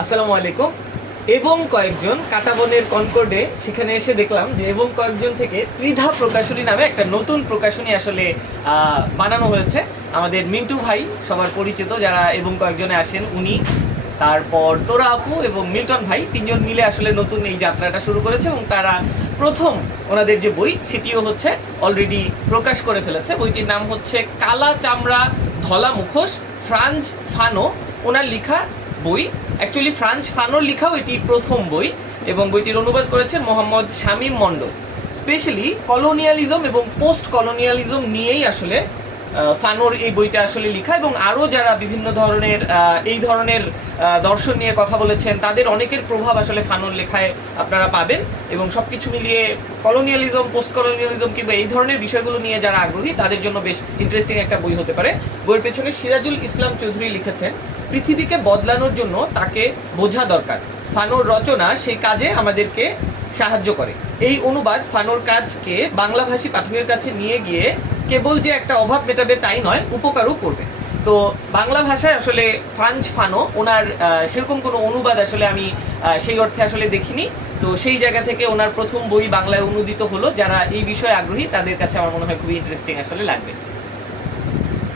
আসসালামু আলাইকুম। এবং কয়েকজন কাটাবনের কনকর্ডে সেখানে এসে দেখলাম যে এবং কয়েকজন থেকে ত্রিধা প্রকাশনী নামে একটা নতুন প্রকাশনী আসলে বানানো হয়েছে। আমাদের মিন্টু ভাই সবার পরিচিত, যারা এবং কয়েকজনে আসেন উনি, তারপর তোরা আপু এবং মিল্টন ভাই, তিনজন মিলে আসলে নতুন এই যাত্রাটা শুরু করেছে এবং তারা প্রথম ওনাদের যে বই সেটিও হচ্ছে অলরেডি প্রকাশ করে ফেলেছে। বইটির নাম হচ্ছে কালা চামড়া ধলা মুখোশ, ফ্রাঞ্জ ফানো ওনার লেখা বই। অ্যাকচুয়ালি ফ্রাঞ্জ ফানোর লেখাও এটি প্রথম বই এবং বইটির অনুবাদ করেছেন মোহাম্মদ শামীম মন্ডল। স্পেশালি কলোনিয়ালিজম এবং পোস্ট কলোনিয়ালিজম নিয়েই আসলে ফানোর এই বইটা আসলে লেখা, এবং আরও যারা বিভিন্ন ধরনের এই ধরনের দর্শন নিয়ে কথা বলেছেন তাদের অনেকের প্রভাব আসলে ফানোর লেখায় আপনারা পাবেন। এবং সব কিছু মিলিয়ে কলোনিয়ালিজম, পোস্ট কলোনিয়ালিজম কিংবা এই ধরনের বিষয়গুলো নিয়ে যারা আগ্রহী তাদের জন্য বেশ ইন্টারেস্টিং একটা বই হতে পারে। বইয়ের পেছনে সিরাজুল ইসলাম চৌধুরী লিখেছেন, পৃথিবীকে বদলানোর জন্য তাকে বোঝা দরকার। ফানোর রচনা সেই কাজে আমাদেরকে সাহায্য করে। এই অনুবাদ ফানোর কাজকে বাংলাভাষী পাঠকের কাছে নিয়ে গিয়ে কেবল যে একটা অভাব মেটাবে তাই নয়, উপকারও করবে। তো বাংলা ভাষায় আসলে ফ্রাঞ্জ ফানো ওনার সেরকম কোনো অনুবাদ আসলে আমি সেই অর্থে আসলে দেখিনি। তো সেই জায়গা থেকে ওনার প্রথম বই বাংলায় অনুদিত হলো। যারা এই বিষয়ে আগ্রহী তাদের কাছে আমার মনে হয় খুবই ইন্টারেস্টিং আসলে লাগবে।